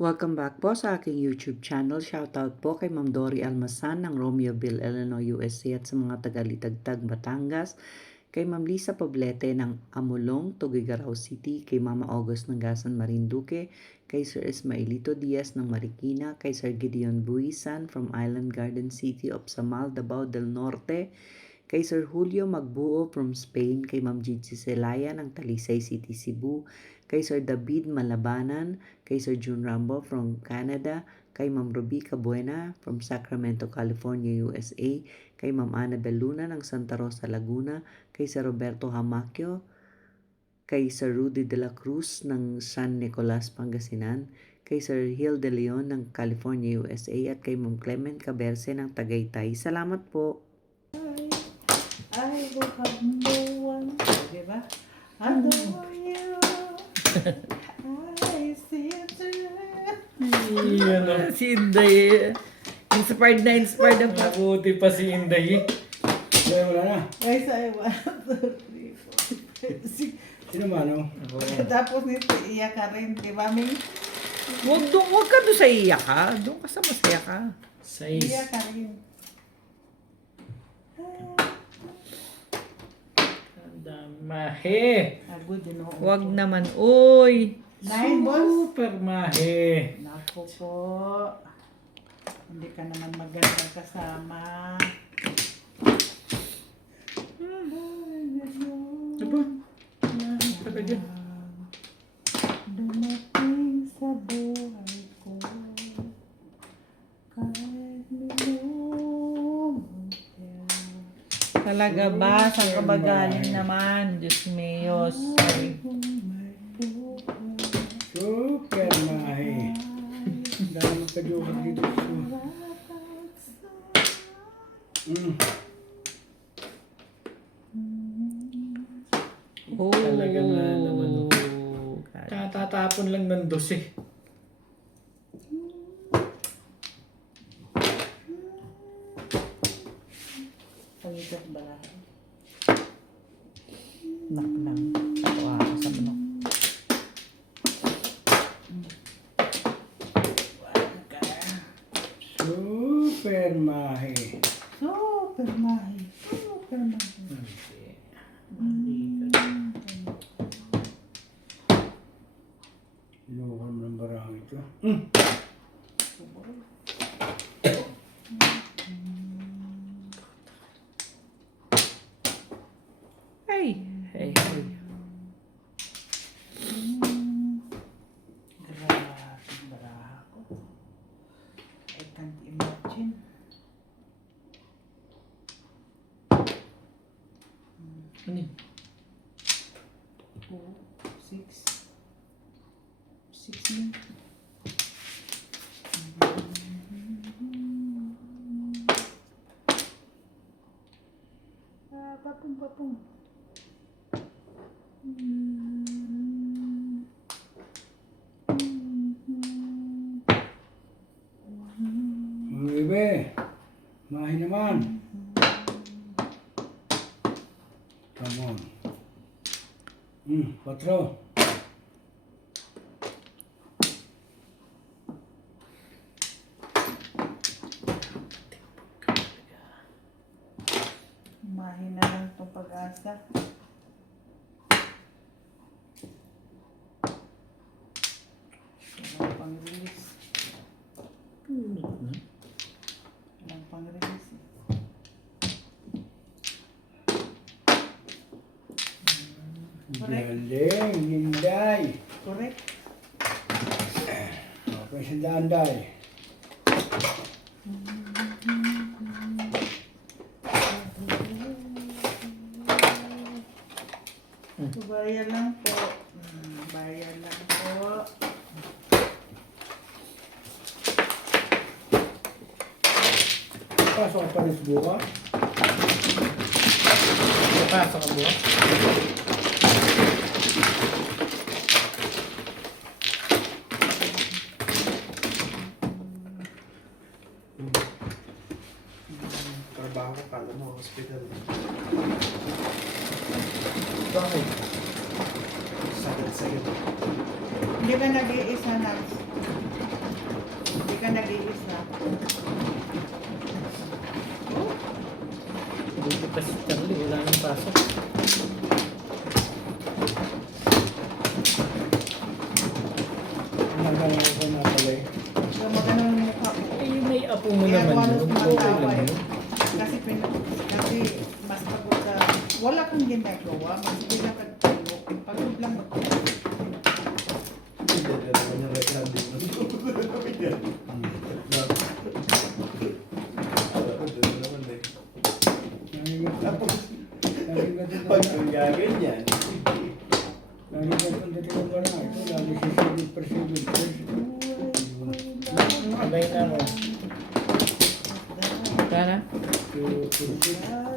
Welcome back po sa aking YouTube channel. Shoutout po kay Ma'am Dory Almasan ng Romeoville, Illinois, USA at sa mga taga-Litagtag, Batangas. Kay Ma'am Lisa Poblete ng Amulong, Tuguegarao City. Kay Mama August ng Gasan, Marinduque. Kay Sir Ismaelito Diaz ng Marikina. Kay Sir Gideon Buisan from Island Garden City of Samal, Davao del Norte. Kay Sir Julio Magbuo from Spain. Kay Ma'am Gigi Celaya ng Talisay City, Cebu. Kay Sir David Malabanan, kay Sir June Rambo from Canada, kay Ma'am Ruby Cabuena from Sacramento, California, USA, kay Ma'am Annabel Luna ng Santa Rosa, Laguna, kay Sir Roberto Hamaquio, kay Sir Rudy de la Cruz ng San Nicolas, Pangasinan, kay Sir Hill de Leon ng California, USA, at kay Ma'am Clement Caberce ng Tagaytay. Salamat po! I will have no one, diba? Adore you. I see it through. Yan Si Inday. Inspired ako. Mabuti pa si Inday. Kaya wala na. Guys, I 1, 2, 3, 4, 5, 6. Sino mano? Tapos nito, iyak ka rin, di ba, Ming? Huwag ka doon sa iyak ha. Doon ka sa masaya ka. Iyak 6. ka rin. Mahe. Good, you know. Huwag naman. Uy. 9 balls. Super mahe. Naku po. Hindi ka naman magandang kasama. Aba? Talaga. Dumating sa buhay ko. Kahit Talaga ba? Saan ka ba galing naman? Diyos mio. Sorry. Super mahe. Ang dami magka-joker dito. Oh. Talaga nga naman. Tatatapon lang ng dos eh. Pagkat bala. Nak lang. Tawa ako sa manok. Super mahe. Super mahi. Super mahi. Inuwan mo ng barang ito. Ay. Ay. Ay. Grabe baraha ko. I can't imagine. Ano yun? 2, 6. 6 na. Papung. Mga ibe. Mahe naman. Come on. 4. Mahi na lang itong pag-asa. Walang pang-release. Walang pang-release. Galing. Hinday. Correct? Okay, sa danday. Bayan lang po. Bayan lang po. Pasok pa rin sa buka. Pasok ang buwan. Trabaho ko, kala mo, hospital. Bakit? Sakit sa'yo. Hindi ka nag-iisa na. lang ako napalay. Maganda yung mukha ko. Eh, yung may apo mo Kaya naman wala yun. tumatawa Okay lang eh. yun. Kasi mas pagod ka. Wala kang ginagawa. Mas hindi lang kagtulo. Pagod lang magtulo. Hindi na naman yung recording mo. Tapos, pag nangyari yan, Naligat ang dating ko na. Ito, lalo si Sigit Persigit. Abay na mo. Tara.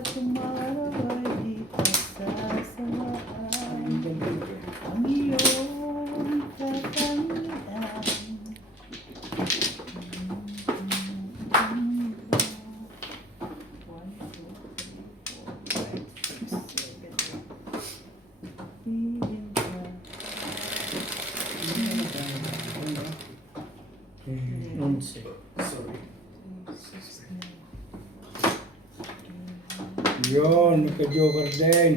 Tomorrow ay di pasasalaan ang iyong katangian. One, two, three, 4, 5, 6, 7, 8. Feeling ka. Onse. sorry. Yun, nagka-joker din.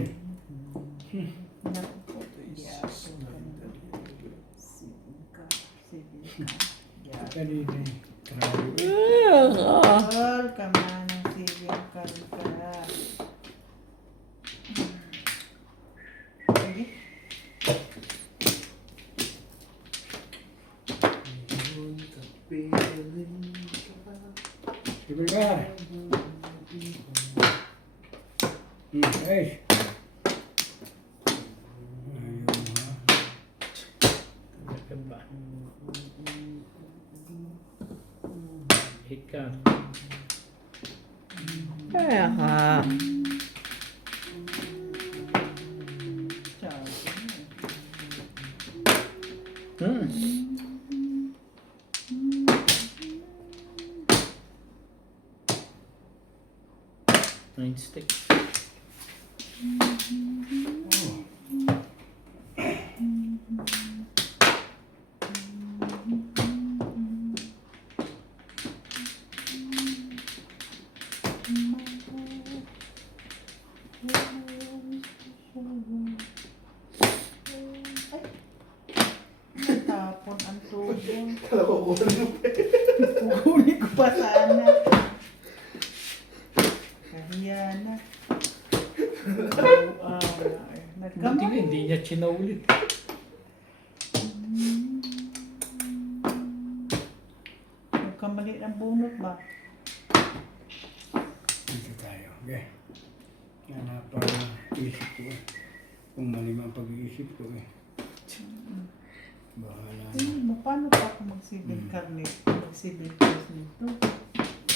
Kanina. Grabe. Tol, kama ng sibing karika. Sige. Sige ka. Guys. Ayun ha. Bakit ba? Hit ka. Kaya ka. Hmm. Nine sticks. Tapon ang tubo. Kala ko kunin mo. Kukunin ko pa sana. Kahiya na. Buti Nagkamali. nga, hindi niya chinaulit. Nagkamali ng bunot ba? Dito tayo. Okay. Yan pa isip ko eh. Kung mali man pag-iisip ko eh. Bahala na. Paano pa ako mag-civil carnet? Mag-civil case nito?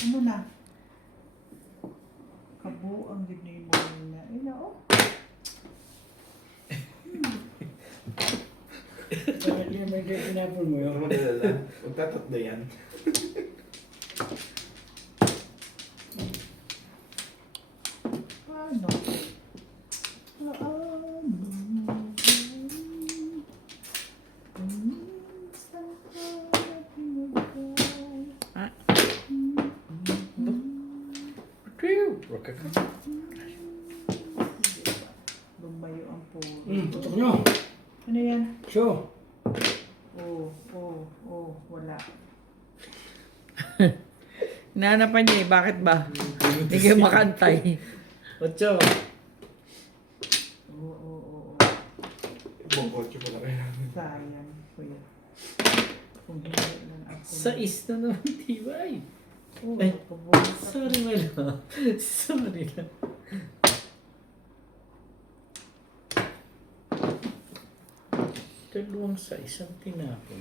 Ano na? Kabuang din mo na. Oh. Bakit yan may tinapon mo Ano yun? mo nilala? Magtatatlo yan. Paano? Rocket. Lumayo ang puro. Putok nyo. Ano yan? So. Wala. Nanapan niya eh. Bakit ba? Hindi kayo makantay. Ocho. Oo. Ibang kotse pala kaya. Sayang, kuya. Kung hindi lang ako. Sa is na naman, tibay. Ay, Sorry, Melo. Sorry lang. Dalawang sa isang tinapon.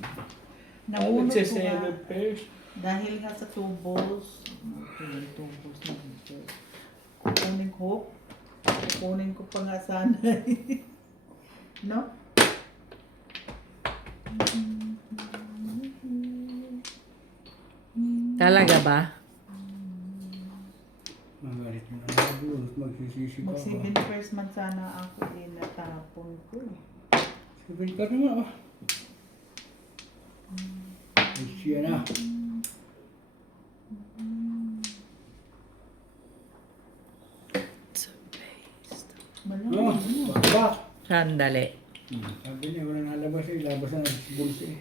Nahulog ko Nagsaselo nga. pairs. Dahil nga sa tubos. Okay, tubos na dito. Kukunin ko. Kukunin ko pa nga sana. No? Talaga ba? Magalit mo na ako. Magsisisi ka ba? Mag-civil first man sana ako din natapon ko eh. Sabihin ka naman ah. Siya na. Malamang. Bakbak. Sandali. Sabi niya, wala nalabas eh. Labas na ng bulsa eh.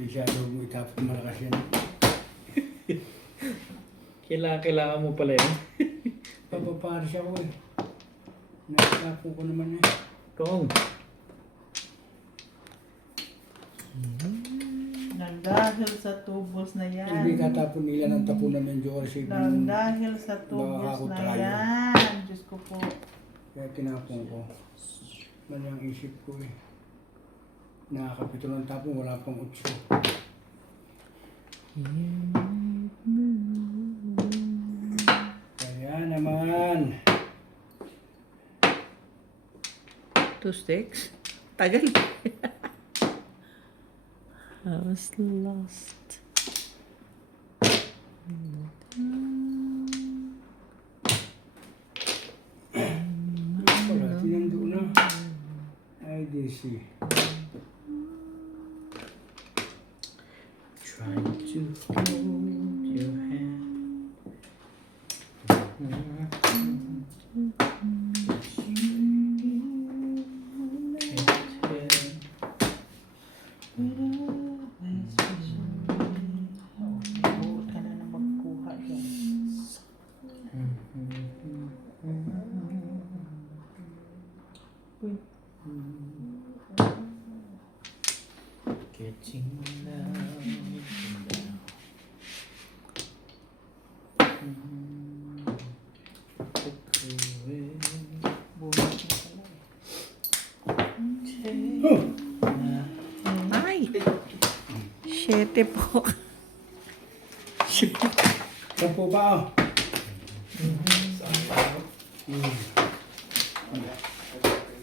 Masyado mo itapon malakas yan. Kailangan mo pala yun. Papaparis ako eh. Nakatapon ko naman eh. Kung. Nang dahil sa tubos na Hindi yan. katapon nila ng tapunan ng Diyos. Nang dahil sa tubos Baka ako na tayo. yan. Diyos ko po. Kaya tinapon ko. Mali ang isip ko eh. Nakakapito ng tapon, wala pang 8. Kaya naman. 2 sticks? Tagal. I was lost. Wala, tinando na. IDC. Try to hold your hand. Huwag ka na magkuha dyan. Getting down. Buhat na pala eh. Oh! Ay! 7 po. Sampo pa oh.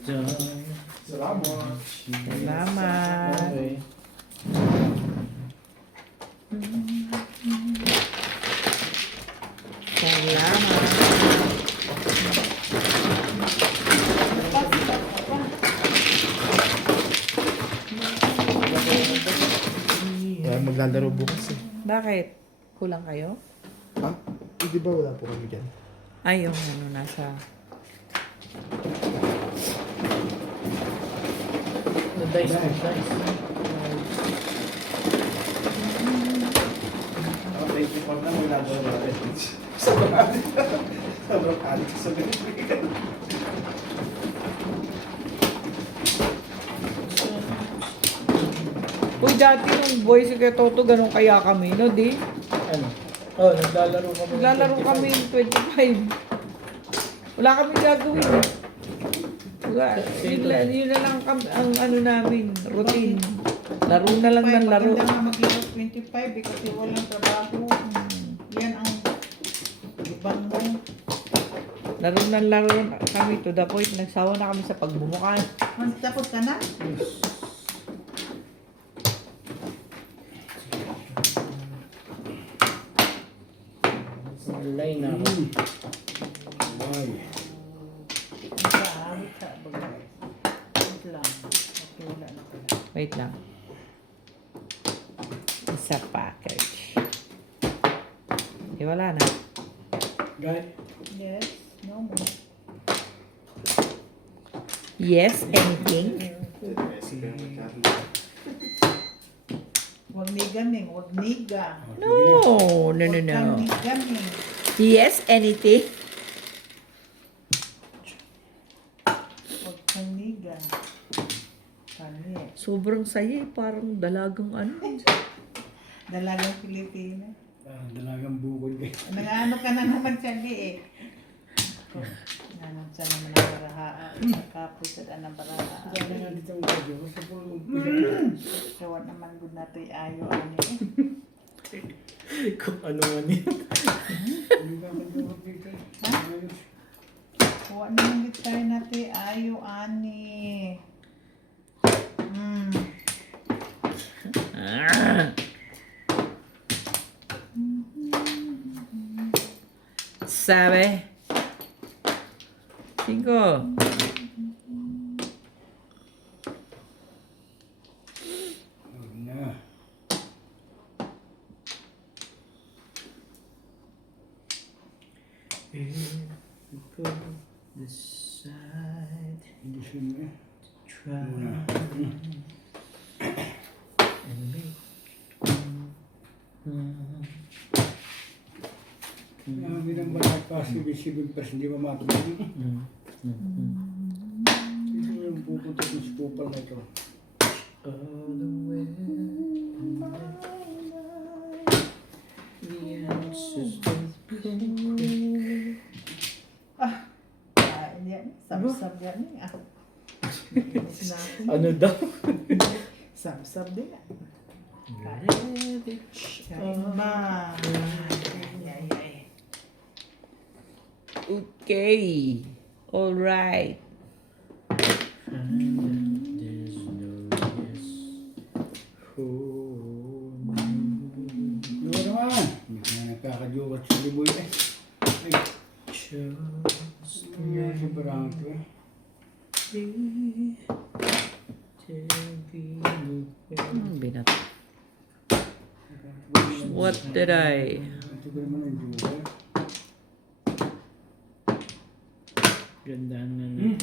Salamat. Salamat. Okay. Salamat. Kaya maglalaro bukas eh. Bakit? Kulang kayo? Ha? Hindi ba wala po kami dyan? Ay, yung ano, nasa... The dice. Thank you for na maglalaro natin. Sobrang addict. Sobrang addict sa binibigyan. Uy, dati nung boys si Toto, ganun kaya kami, no, di? Ano? Oh, naglalaro kami. ng Naglalaro 25. kami yung 25. Wala kami gagawin. Yun na lang ang ano namin, routine. Laro na lang ng laro. Maganda nga mag-laro 25 eh, kasi walang trabaho. Yan ang ibang mo. Laro ng laro kami to the point, nagsawa na kami sa pagbumukan. Tapos ka na? Online na ako. Ay. Nakaawit sa bagay. Wait lang. Okay, wala na pala. Wait lang. Isa package. Eh, wala na. Guys, Yes, no more. Yes, anything? Huwag niganing, huwag niga. No, no, no, Huwag no. kang niganing. Yes, anything? Huwag kang niga. Kani. Sobrang saya eh, parang dalagang ano. Dalagang Pilipina. dalagang bukod eh. Nang-ano ka na naman siya di eh. Nanon siya naman ang barahaan. Kapos at anang barahaan. Kaya nga dito ang kadyo. Sa pulong Kawan naman good na ito'y ayo ani eh. Kung ano man yun. Hindi ka kadyo dito. Kuha naman dito tayo na ito'y ayo ani. Sabe? 5. Huwag na. If you decide Hindi siya to try Muna. and make Hindi nang balat pa, sibig-sibig pa, hindi pa matubig. Ito yung pupunta sa skupal na ito. All the way. The answers Kain yan. Sab-sab yan eh. Inis na ako. Ano daw? Sab-sab din. Revich. Kain ba? Ay, ay. Okay. All right. There's no yes. Oh, no. Ano naman? Hindi ko na nagkakajukat sa liboy eh. Ay, Just ano yan si Barang ito eh. Binat. What did I? Ito ko naman ang jukat. Ganda na naman.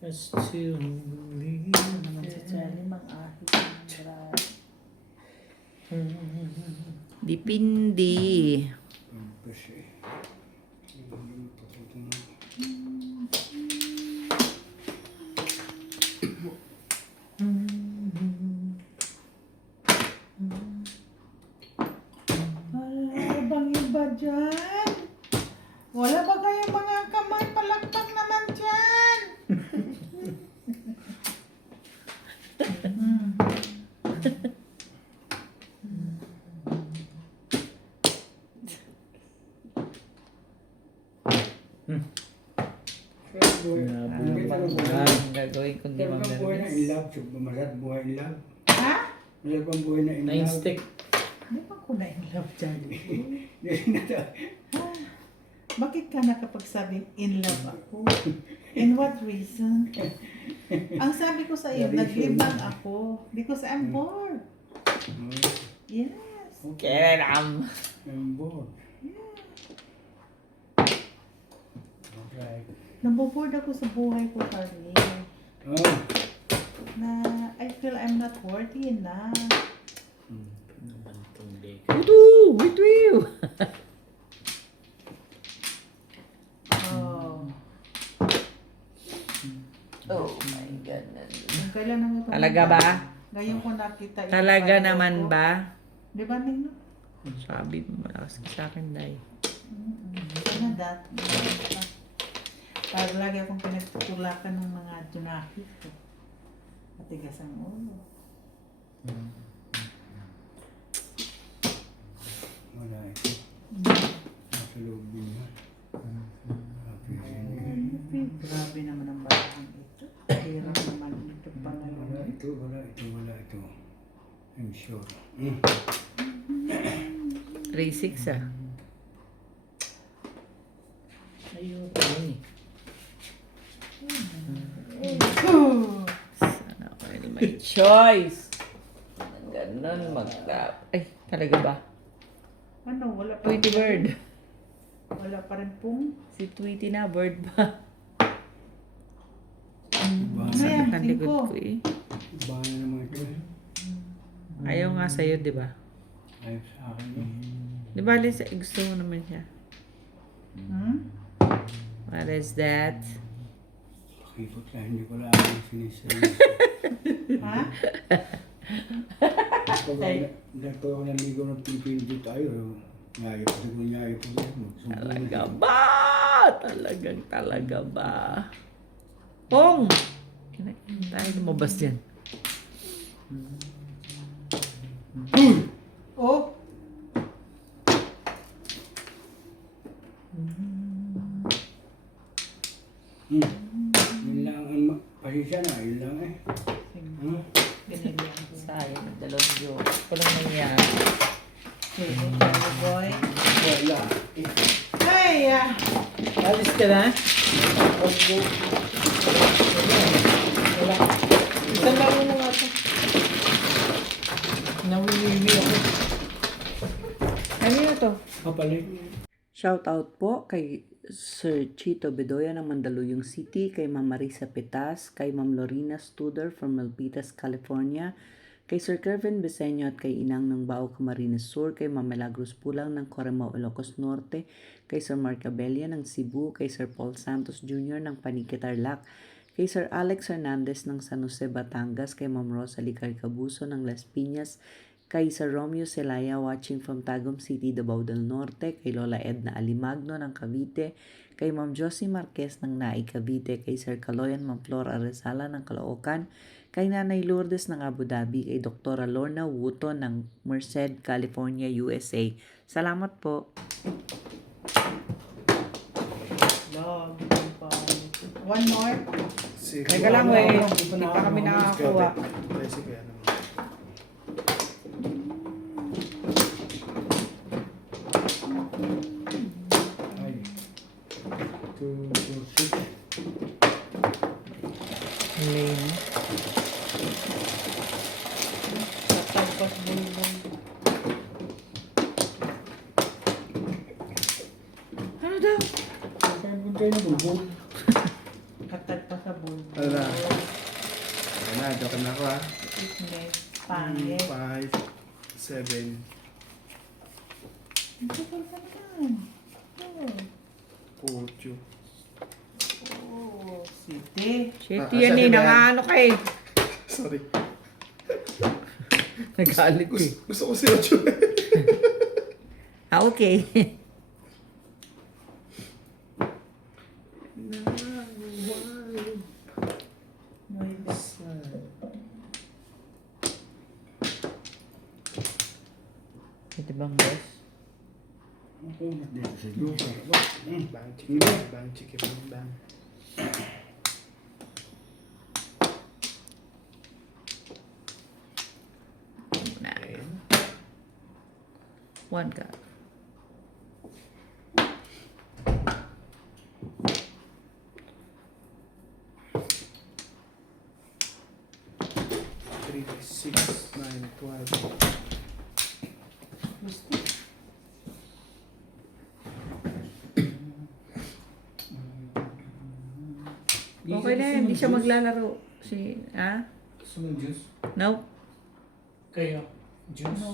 As to believe. Naman si Charlie mag-ahit. Dipindi. Ang kasi. Hindi papunta na. Wala bang iba dyan? Wala ba kayong mga kamay palakpak naman dyan? Pero buhay, Grabe hindi naman. talaga buhay. Ang gagawin ko hindi Pero bang buhay na in mag-nervous. love, masarap buhay in love. Ha? Masarap bang buhay na in love. Nine stick. Di ba ko na in love dyan? Hindi. Bakit ka nakapagsabing in love ako? In what reason? Ang sabi ko sa iyo, The reason. naglibang ako because I'm bored. Yes. Keram. I'm bored. Alright. Naboboard ako sa buhay ko, Carly. Oh, Na I feel I'm not worthy enough. Naman itong leg. Utu! Wait, wait. Oh. Oh my goodness. Kung kailan naman ito. Talaga ba? Ngayon ko nakita yung Talaga photo naman ko. ba? Di ba, Nino? Sabi mo malakas ka sa akin, Day. Sana dat. Para lagi akong pinagtutulakan ng mga junakis ko. Matigas ang ulo. wala ito. Nasa loob din na. Grabe naman ang batang ito. Hirap naman ito pala. Wala ito, wala ito, wala ito. I'm sure. 3-6 ah. Ayoko eh. Sana all my choice. Ganun mag-tap. Ay, talaga ba? Ano, wala pa. Tweety bird. Wala pa rin pong. Si Tweety na, bird ba? Iba, Ayan, Ang likod ko. ko eh. iba na naman ito. Ayaw nga sa'yo, di ba? Ayos sa akin eh. Di ba, Lisa, gusto mo naman siya. Hmm? What is that? Pakipot lang, hindi ko lang ang sinisay. Ha? Dahil ako naligaw ng Pilipino tayo. Ngayon po siguro niya po siya. Talaga ba? Talaga ba? Pong! Kinain tayo lumabas yan. Oh! Yun lang ang pasensya na, yun lang eh. Hmm? Binilihan ko. Sayang, dalawang joke. Walang nangyari. Okay, okay, boy. Wala. Ay, Alis ka na? Wala. Isang laro na nga ito. Nawiwiwi ako. Ano yun to? Kapalit. Shoutout po kay Sir Chito Bedoya ng Mandaluyong City, kay Ma'am Marisa Petas, kay Ma'am Lorena Studer from Milpitas, California, kay Sir Kervin Beseño at kay Inang ng Bao Camarines Sur, kay Ma'am Milagros Pulang ng Coramao, Ilocos Norte, kay Sir Mark Abella ng Cebu, kay Sir Paul Santos Jr. ng Panique, Tarlac, kay Sir Alex Hernandez ng San Jose, Batangas, kay Ma'am Rosalie Carcabuso ng Las Piñas, kay Sir Romeo Celaya watching from Tagum City, Davao del Norte, kay Lola Edna Alimagno ng Cavite, kay Ma'am Josie Marquez ng Naay, Cavite, kay Sir Caloyan Ma'am Flor Aresala ng Caloocan, kay Nanay Lourdes ng Abu Dhabi, kay Dr. Lorna Wuto ng Merced, California, USA. Salamat po. Log. One more. Sige. Teka lang, wait. Hindi pa Hindi pa kami nakakakuha. nakakakuha. Kasi kaya naman. Ay. 2, 2, 6. Lane. Tatagpas bulbul. Ano daw? Saan punta yun na bulbul? Katagpas sa bulbul. Ano na? Ayan na, joke na ako ha. Hindi. Pangit. 5, 7, Ito pa naman. Oh. 8. Oh. City. Shit, Ah, yan sabi eh. ba yan? Nangaano ka eh. Sorry. Nagalit eh. Gusto ko si Ocho. Ah, okay. May Ito bang boss? Ako, dito sa lupa. Bang chicken, bang chicken, bang. Na. Okay. One ka. Three, 6, 9, 12. Okay na yan. Hindi siya maglalaro. Si, ah? Gusto mong juice? No? Kayo. Juice.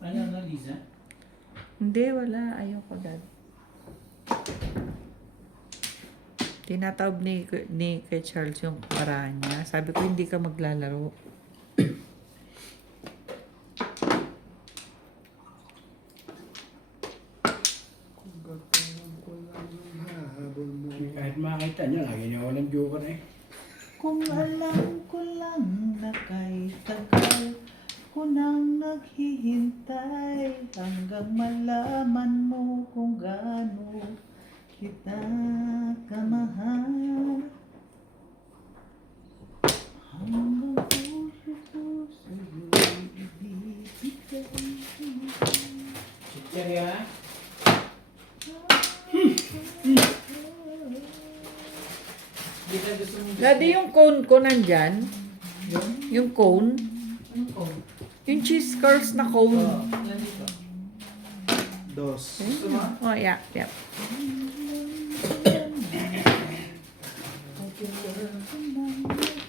Ano na, Liza? Hindi, wala. Ayoko, Dad. Tinatawag ni kay Charles yung para niya. Sabi ko, hindi ka maglalaro. Kahit makita nyo, lagi nyo walang joker eh. Kung alam ko lang na kay tagal ko nang naghihintay hanggang malaman mo kung gaano kita kamahal. Hanggang puso ko sa'yo ibibigay. Chicheria. Hindi ka gusto mong Daddy, yung cone ko nandyan. Yun? Yung cone. Anong ko? Yung cheese curls na cone. Nandito. Dos. Gusto mo? Oh, yeah, yeah.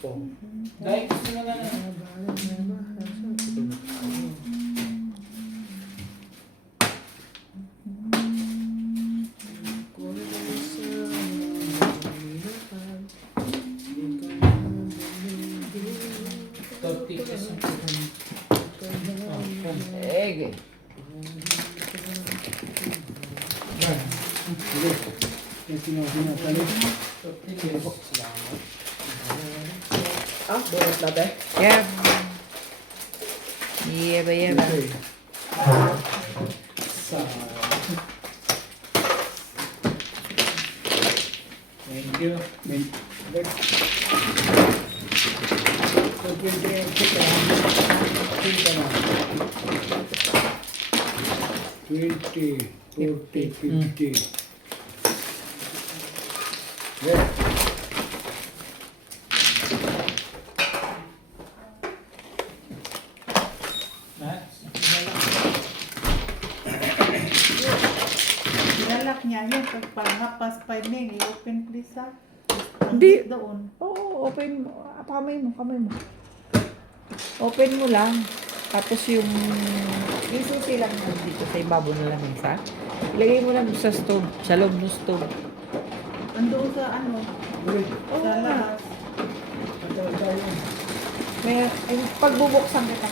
Pong. Dahil gusto mo na tortillas. Ege. Yung sinasali. Tortillas. Ah, bonus natin. Yeah. Yeah, ba, yeah, ba. Sa... Thank you. So, 20, 40, 50. Yeah. Nilalak niya yan. Pag pangapas pa yun, i-open please ha. Di. doon. Oo, open mo. Kamay mo, kamay mo. Open mo lang. Tapos yung susi lang dito sa ibabaw na lamesa. Ilagay mo lang sa stove, sa loob ng stove. Ando sa ano, Uy, Oo sa nga. labas. patay tayo. Ay, pagbubuksan kita.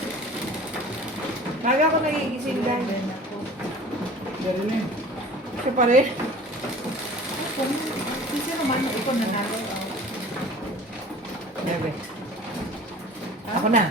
Maga ako nagigising dahil. Then ako. Dari na. Siya pa rin. Kasi naman, ito nanalo. Bebe. Ako na.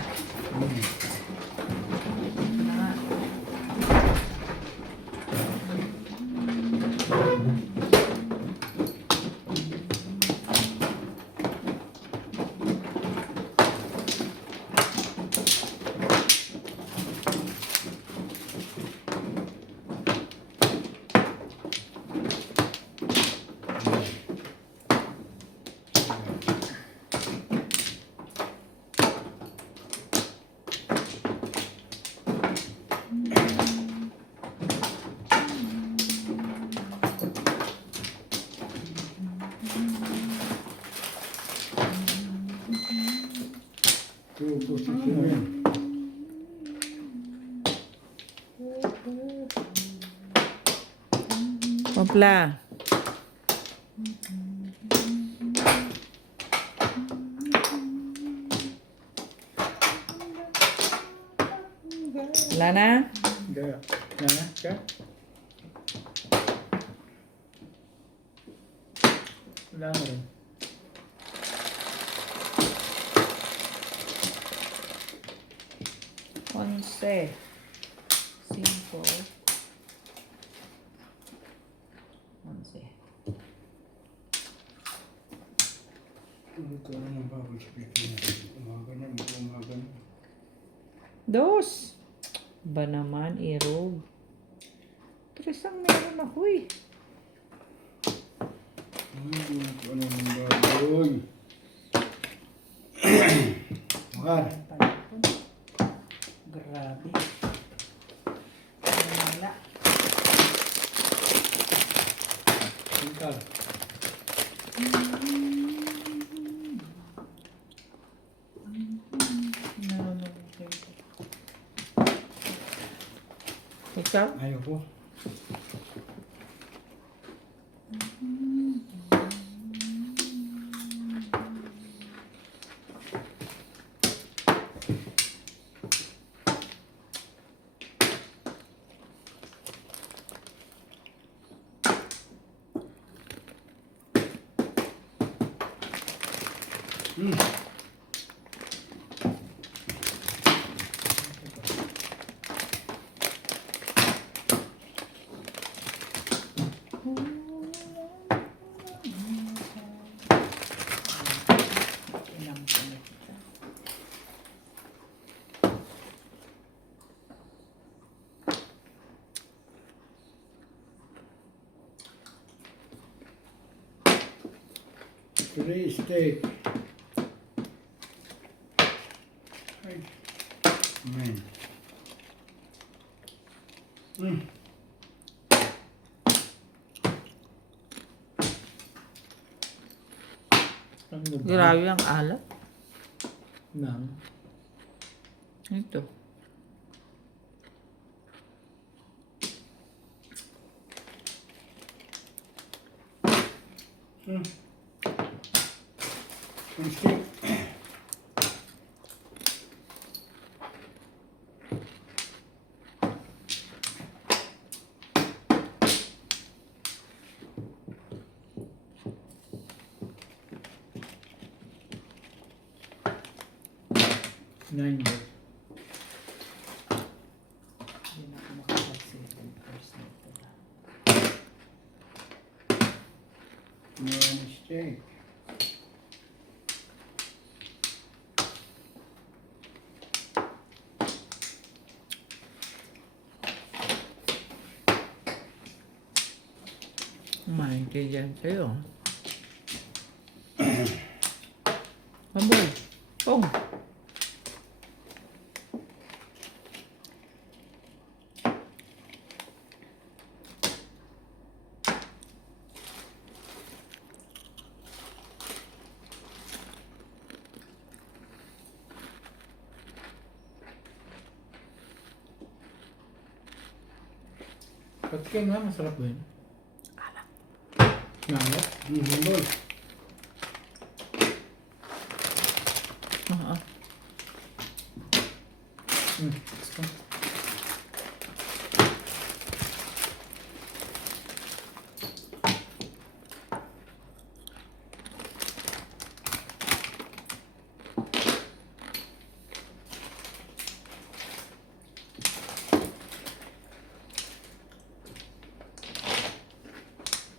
Tubo sa siya. Kompla. Wala na? Gaya. Nana, ka? Wala mo rin. Onse. 5. 11. Ito na ng baboy sa Pilipinas. Umaga na, umaga na. 2. Ba naman, irog. 3 ang meron ako eh. Ito na ng baboy. Mahal. Grabe. Wala. Tingkal. Ikaw? Ayaw po. Today steak. Man. Ano ba? Grabe ang alat. Nang. Ito. Ang steak. Nine ba? Hindi na ako makapag-second first na ito. Yan steak. Maintindihan sa'yo. Maboy. Pong. Patikin nga, masarap ba yun? Alam. Boy. Oo. Gusto.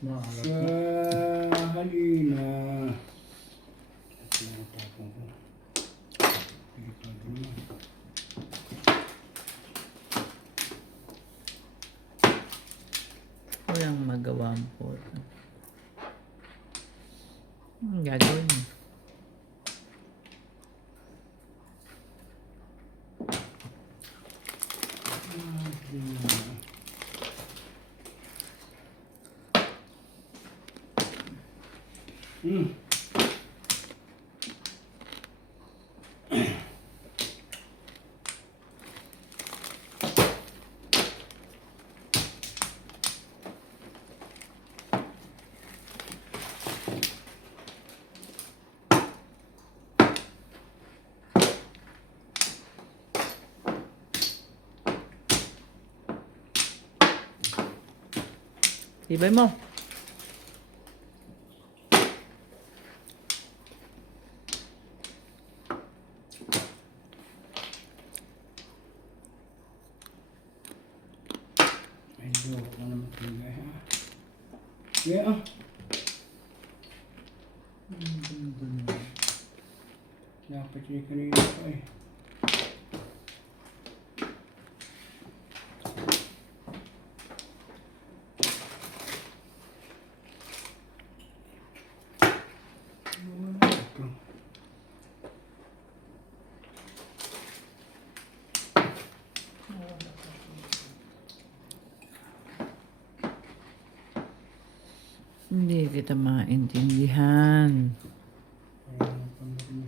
Maalat Sa na. halina. At nakatapon ko. Delikado naman. Walang magawa po. Gagawin mo. Hmm. Tibay mo. Ay, joke ko naman talaga, ha? Yeah, ah. Dapat yung kanina pa eh. Ito. Hindi kita maintindihan. Ayan, pambarin.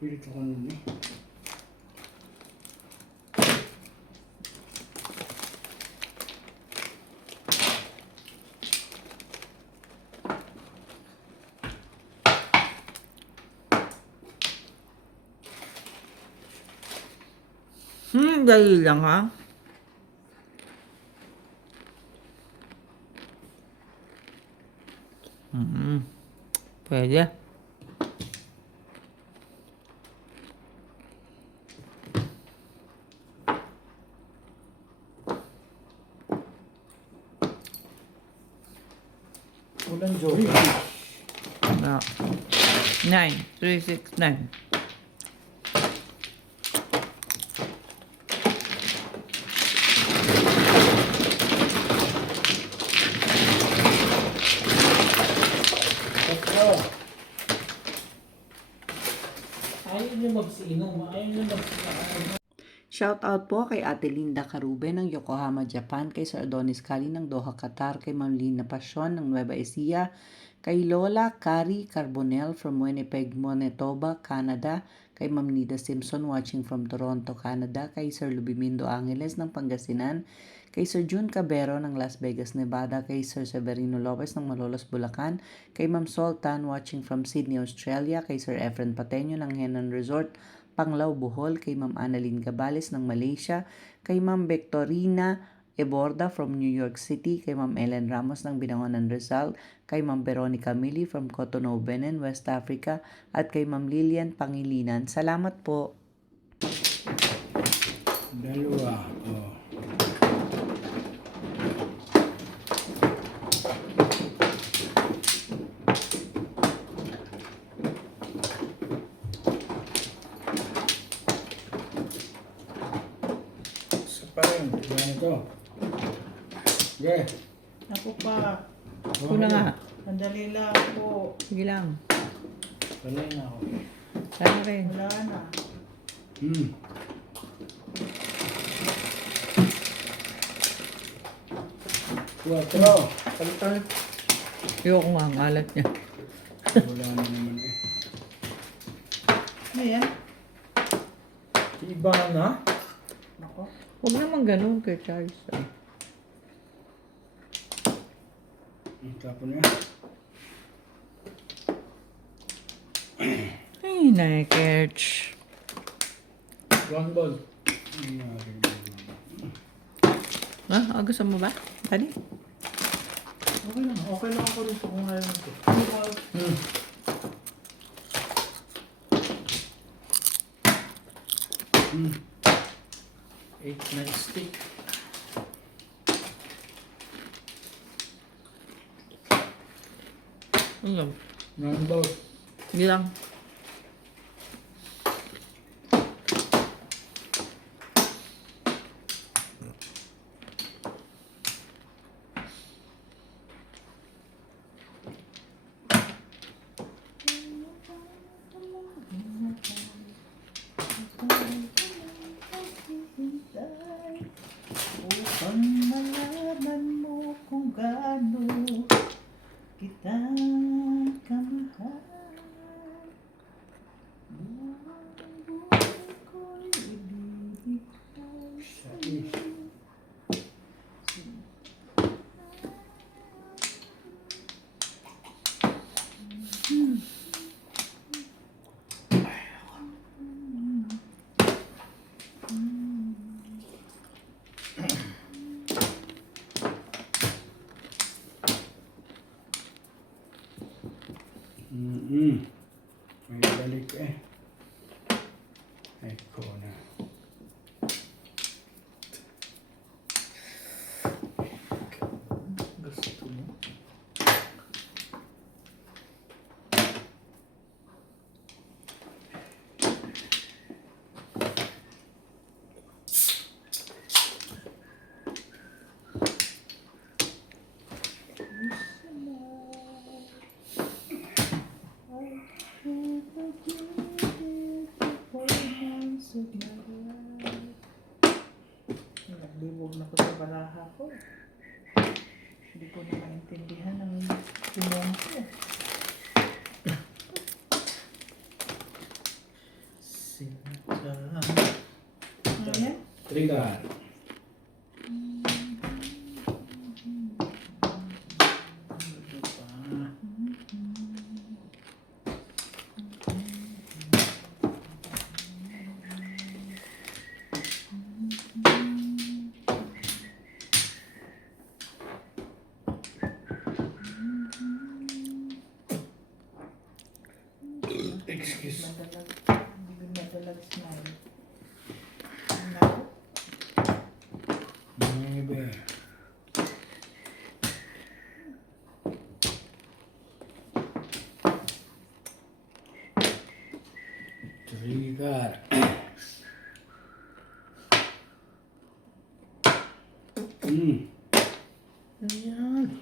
Pilit ako nun eh. Dali lang ha. Pwede. Walang joke. No. 9, 3, 6, 9. Ayaw niyo magsiinom. Ayaw niyo magsiinom. Shout out po kay Ate Linda Carube ng Yokohama, Japan, kay Sir Adonis Cali ng Doha, Qatar, kay Ma'am Lina Pasyon ng Nueva Ecija, kay Lola Cari Carbonell from Winnipeg, Manitoba, Canada, kay Ma'am Nida Simpson watching from Toronto, Canada, kay Sir Lubimindo Angeles ng Pangasinan, kay Sir June Cabero ng Las Vegas, Nevada, kay Sir Severino Lopez ng Malolos, Bulacan, kay Ma'am Sultan watching from Sydney, Australia, kay Sir Efren Pateño ng Henan Resort, Panglao, Bohol, kay Ma'am Annalyn Gabales ng Malaysia, kay Ma'am Victorina Eborda from New York City, kay Ma'am Ellen Ramos ng Binangonan, Rizal, kay Ma'am Veronica Mili from Cotonou, Benin, West Africa, at kay Ma'am Lilian Pangilinan. Salamat po. Dalawa. Oh. Isa pa rin. Yan ito. Yeah. Ako pa. Una nga. Sandali lang po. Sige lang. Wala na ako. Sana rin. Wala na. 4. Talit-talit. Ayoko nga ang alat niya. Wala na naman eh. Ayan. Iba na. Ako. Huwag naman ganun kay Charles. Tapon niya. Ay, nakikirch. One ball. Ha? Gusto mo ba? Tadi? Okay lang. Okay lang ako rito kung ayaw nito. Hmm. 8 na stick. Ano? One ball. Hindi lang. Upang malaman mo kung gaano kita kamahal. Buhay ko'y ibibigay sa'yo. May balik eh. Ay, ko na. Gusto mo? Naglibog na ko sa baraha ko. Hindi ko na maintindihan ang pinong ko. Sinta. Ayan. Trigger. Excuse. Hindi madalag smile. Ano? Maybe. Trigger. Ayan.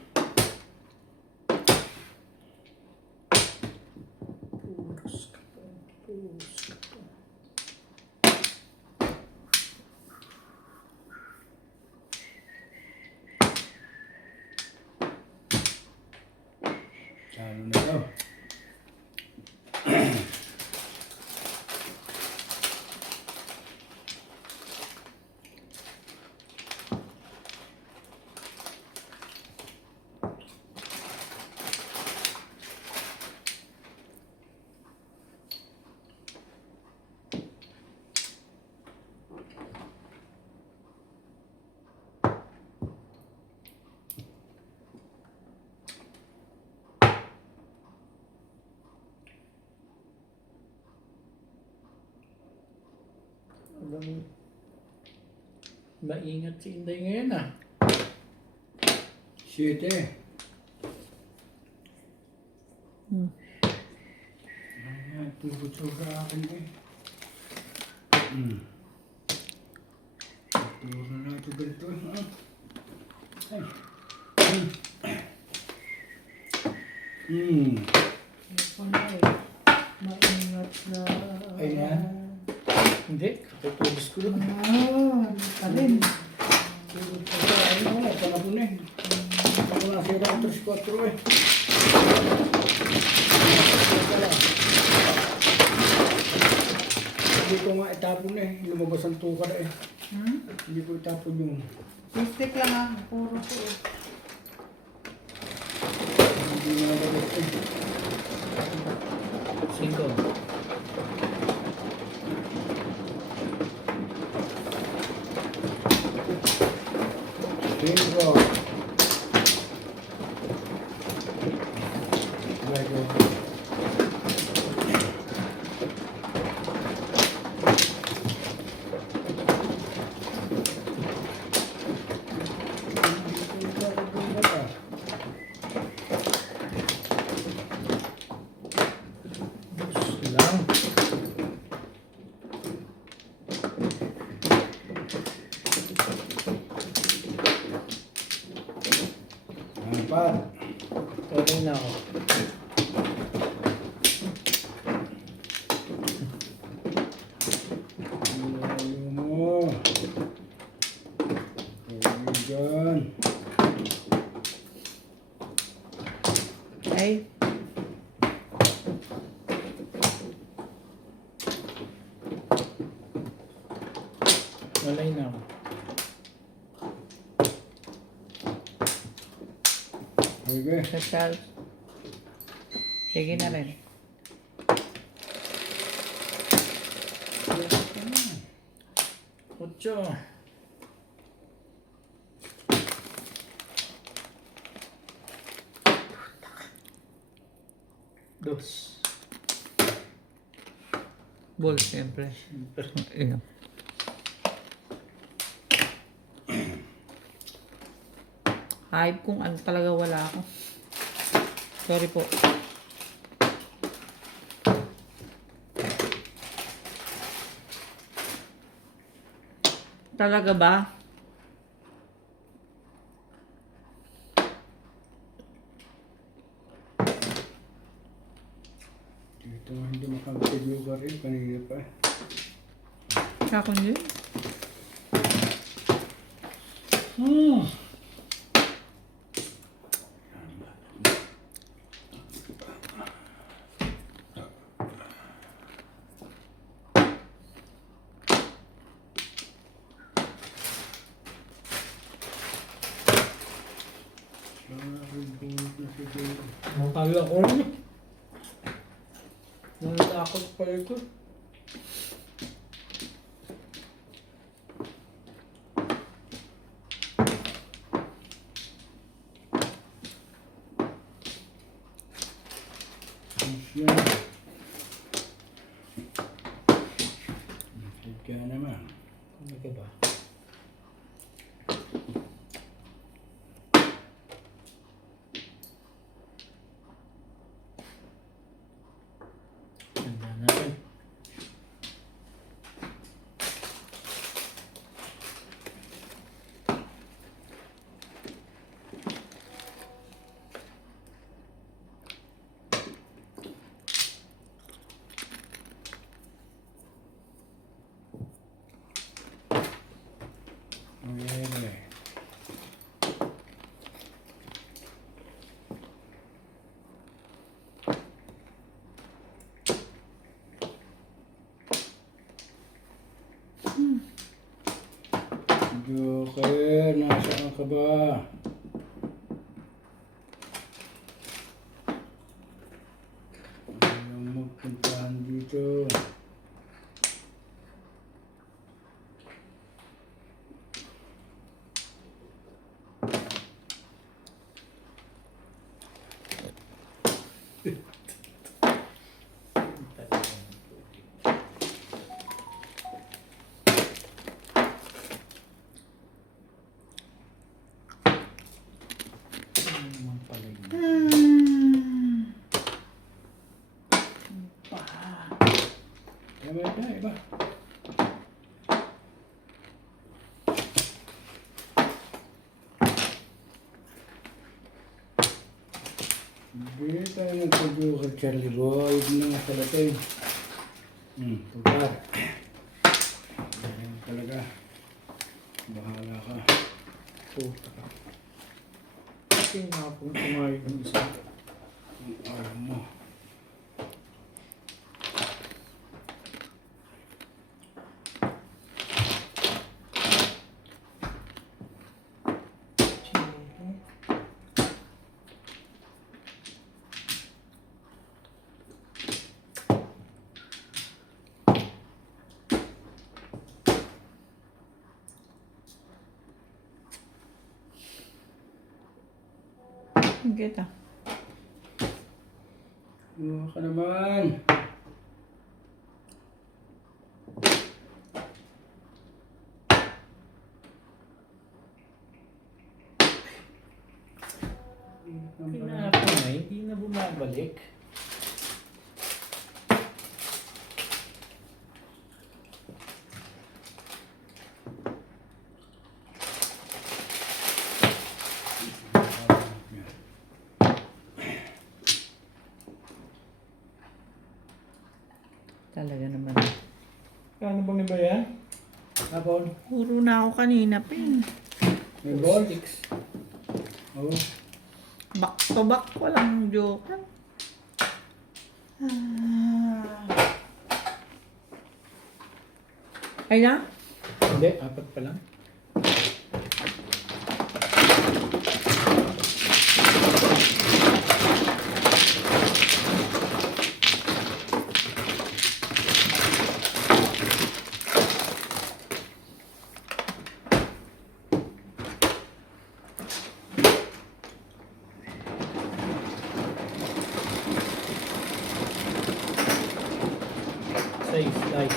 Puros ka pa. Puros ka pa. Talo na to. Alam, maingat si Inday ngayon ah. 7. Ayan, tugod sa akin eh. Turo na ito ganito. Ay. Ito na eh. Maingat na. Ayan. Hindi, katutulis ko lang. Ah, alin? Tugod sa akin. Wala, pala po na eh. nasira ang 3-4 eh. Hindi ko nga itapon eh. Lumabas ang tukar eh. Hindi ko itapon yung... Stick lang ah. Puro po eh. Hindi nga nalabas eh. 5. Bingo. Lego. Lang. Apat. Okay na ako. Layo mo. Layo dyan. Ay, Malay na ako. Okay. Sasal. Sige na rin. Ocho. Dos. Ball, siyempre. Ayan. Hype kung ano talaga wala ako. Sorry po. Talaga ba? Dito hindi makapit lugar eh. Kanina pa. Ako din. Makala ko rin. Nangakot pa ito. Yan. Kaya naman. Ano ka ba? Ganda natin. Okay. Joker, nasaan ka ba? Ayaw magpuntahan dito. Ano naman pala yun? Iba, iba. Hindi tayo nagpag-joker, Charlie Boy. Hindi na nga talaga eh. Tutar. Ayan talaga. Bahala ka. Puta ka. Kasi nga po, tumayo ng isa. Alam mo. Chili. Kita. Buha ka naman. Pinako na, hindi na bumabalik. Talaga naman. Kano bang iba yan? Hapon. Puro na ako kanina, Pin. May ball? Six. Oo. Back to back, walang joke. Ay na? Hindi, apat pa lang. Safe, light.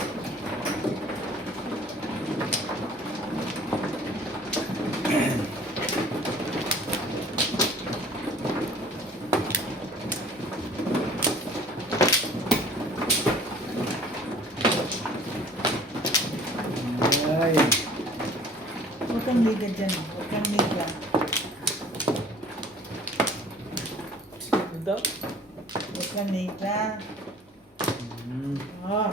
Ay. Huwag kang liga dyan. Huwag kang liga. Ito? Huwag kang liga. Hmm. Oh.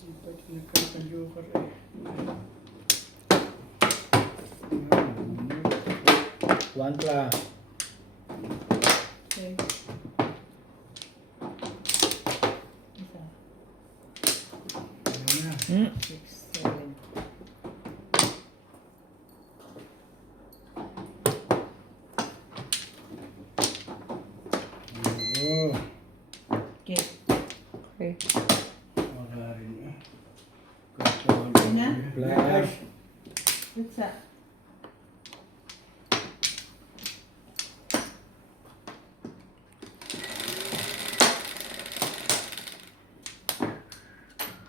Di pa nagkaka-joker eh. One plus. Okay. Isa. Ayan na. 6, 7. Oo. Okay. Okay. Wala rin eh. Kaya Ina? Plus. Isa.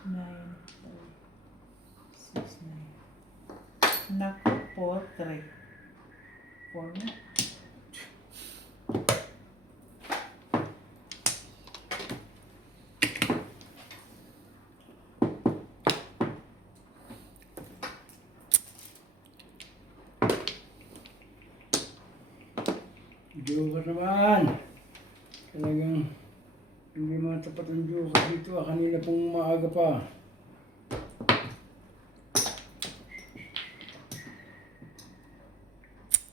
Nine, 6, 9. Naku po, 3. 4 na. Joker naman. Talagang hindi matapat ang joker dito. Kanina pong maaga pa.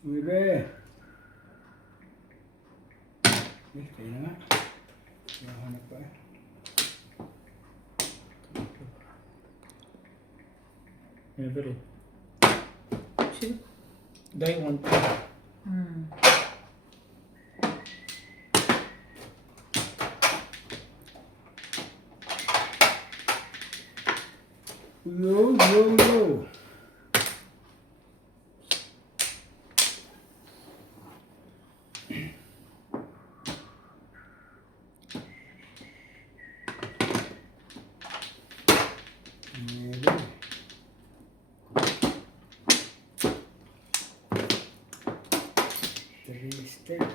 Umibe. Tayo na nga. Nahanap pa eh. Never eh. See? Die one plus. Hmm. Yo, yo, yo. Umibe. Three step.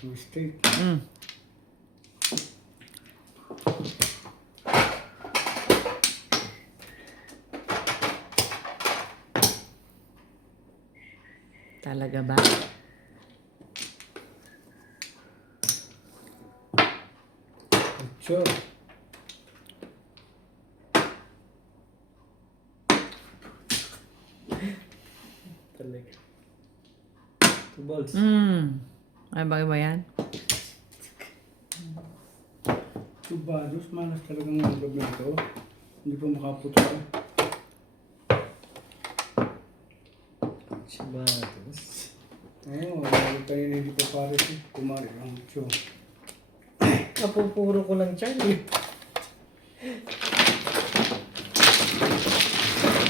Two step. Talaga ba? Ocho. Talaga. 2 balls. Ay, bakit ba yan? Tubados, malas talagang mga gabi ito. Hindi pa makaputo ka. Chibatos. Oo, lalo kanina hindi pa pares eh. Kumari ang ocho. Napupuro ko lang Charlie.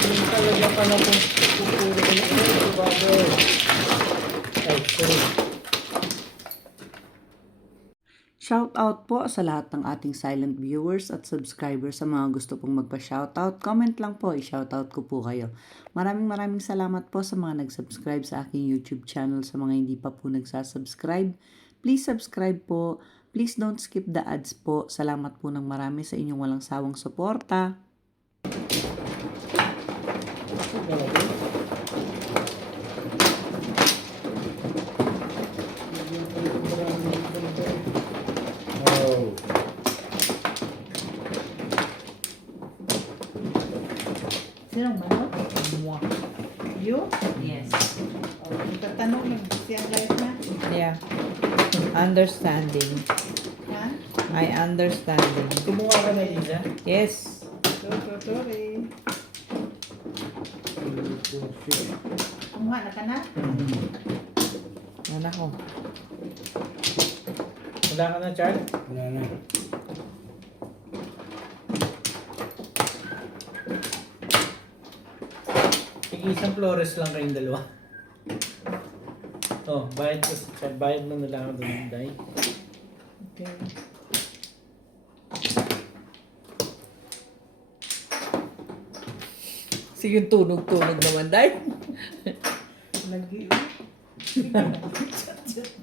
Yung talaga pala po pupuro ko lang. Chibatos. Ay, sorry. Shout out po sa lahat ng ating silent viewers at subscribers. Sa mga gusto pong magpa-shoutout, comment lang po, i-shoutout ko po kayo. Maraming salamat po sa mga nag-subscribe sa aking YouTube channel. Sa mga hindi pa po nagsasubscribe, please subscribe po. Please don't skip the ads po. Salamat po ng marami sa inyong walang sawang suporta. Oh. Sinong manok? You? Yes. Oh, itatanong yung siyang life na. Yeah. Understanding. Ha? My understanding. Kumuha ka na, Liza? Yes. Sorry. Kumuha na ka na? Anak ko. Wala ka na, Char? Wala na. Sige, isang Flores lang kayong dalawa. Oh, bayad ko sa Char. Bayad mo na lang ako doon, Day. Okay. Sige, tunog-tunog naman, Day. Lagi.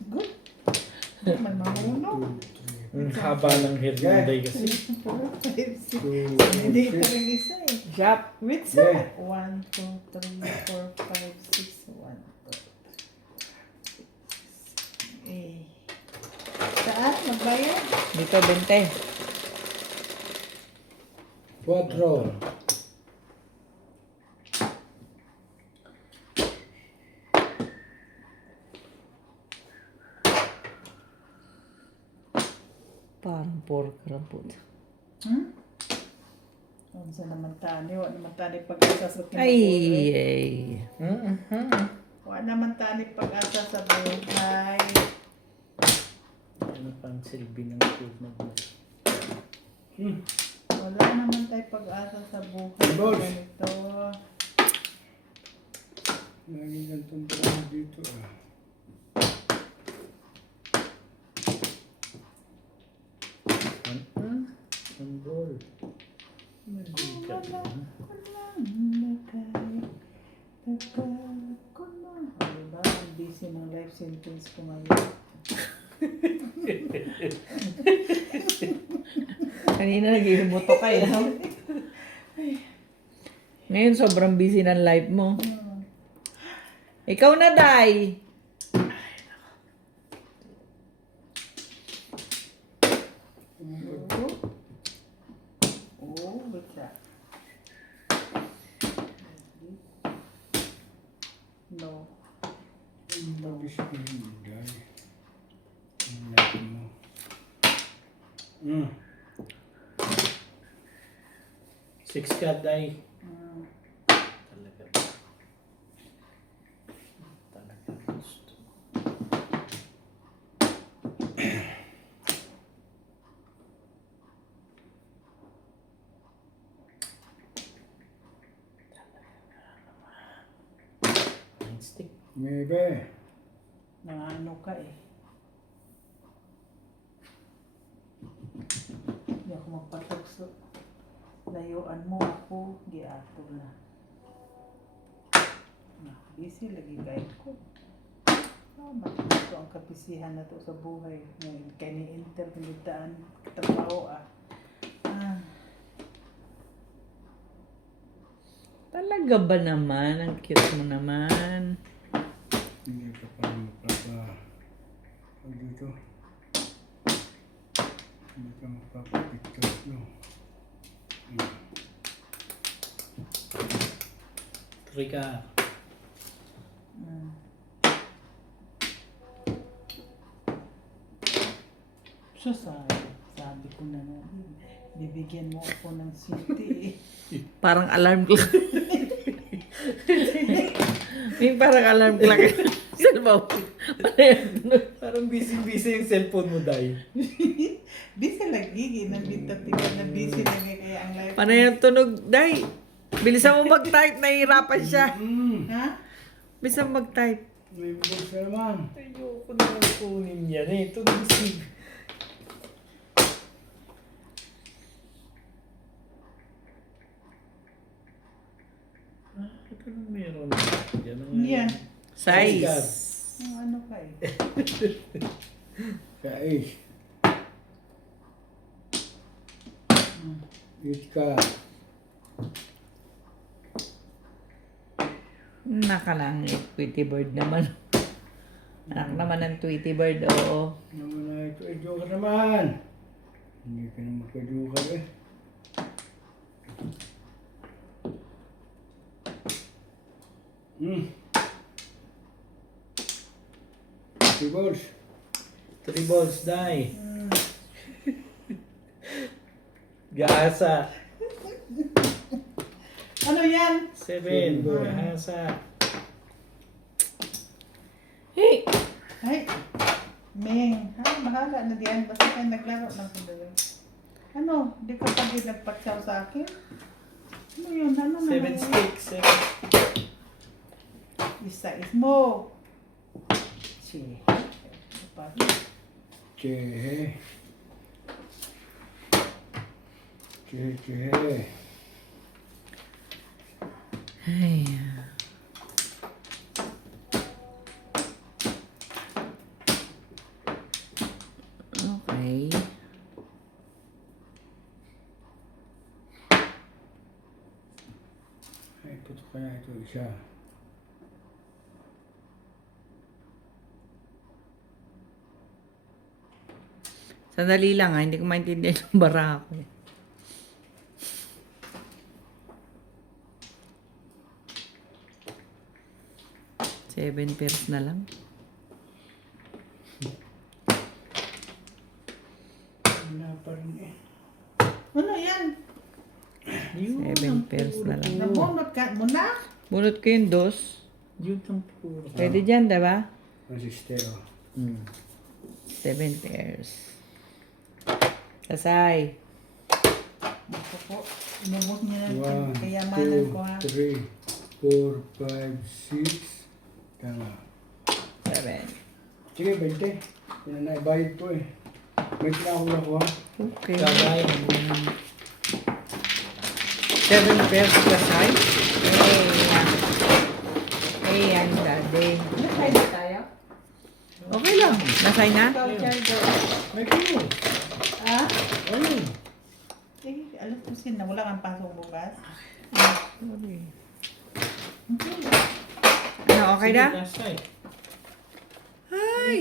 Good. May marunong. Ang haba ng hair ng Day kasi. 4, 5, 6. Two, Hindi six. ito rin isa eh. Shop. Wait, Yeah. sir. 1, 2, 3, 4, 5, 6. 1, 2, eh. Saan? Magbayad? Dito, 20. Cuatro. Parang pork rapod. Hmm? Ano sa naman tani? Wala naman tani pag-asa sa Ay, kinabuhi. ay. Wala naman tani pag-asa sa buhay. Ano pang silbi ng tube na buhay? Wala naman tayo pag-asa sa buhay. Boss. Ganito. Lagi gantong parang dito ah. Ang goal. Wala ko na. Diba? Ang busy ng life sentence ko ngayon. Kanina nag-iibuto ka eh, no? Ngayon, sobrang busy ng life mo. Ikaw na, Day. Oh, what's that? No. Mabis ko yung guy. Ang laki mo. Mm. 6 ka, Day. Mm. Talaga ba? Talaga gusto. Nine stick. Maybe. Nangano ka eh. Hindi ako magpatukso. Layuan mo ako, giato na. Busy lagi kayo ko. Ito ang kapisihan na to sa buhay. Ngayon, kaya ni-enter, pinitaan, trabaho ah. Ah, Talaga ba naman? Ang cute mo naman. Hindi ka pa dito. Hindi ka magpapapicture, no? Trika. So, sabi ko na bibigyan mo ako ng city. Parang alarm clock. May parang alarm clock. Cellphone. Parang busy-busy yung cellphone mo, Day. Busy lagi, nabitatika na busy lagi kaya ang life. Paano yung tunog, Day? Bilisan mo mag-type, nahihirapan siya. Ha? Bilisan mo mag-type. May bilis ka naman. Ayoko na lang kunin yan eh. Ito busy. Ito lang meron. Yan ang Yan. Size. Ang ano ka eh. Sais. Eat ka. Naka lang, Tweety Bird naman. Anak naman ng Tweety Bird, oo. Naman na ito. Joker naman. Hindi ka na magka-joker eh. Three balls. 3 balls, Day. Gaasa. Ano yan? 7. Gaasa. Hey! Ay, Meng, bahala na diyan. Basta kayo naglaro ng sandali. Ano, di ka pa din nagpatsaw sa akin? Ano yun? Ano na 7 sticks. 7. Isa mo. Che. Chehe. Chehe. Ay. Okay. Ay, puto kaya ito isa. Sandali lang ha, hindi ko maintindihan yung bara ko. 7 pairs na lang. Wala pa rin eh. Ano yan? 7 pairs na lang. Nabunot ka mo na? Bunot ko yung dos. Yun ang puro. Pwede dyan, diba? Masistero. 7 pairs. Sasay. Ako po. Inubos niya na 1, kayamanan ko ha. 2, 3, 4, 5, 6. Tama. 7. Sige, 20. Yan na naibayad ko eh. May pinakula ko ha. Okay. Sabay. 7 pairs sasay. Hey, ang daddy. Nasay na tayo? Okay lang. Nasay na? Ikaw, Charger. May kilo. Ha? Ayun. Eh, alas ko sin na wala kang pasok bukas. Sorry. Ano, okay na? Sige, Tasay. Ay!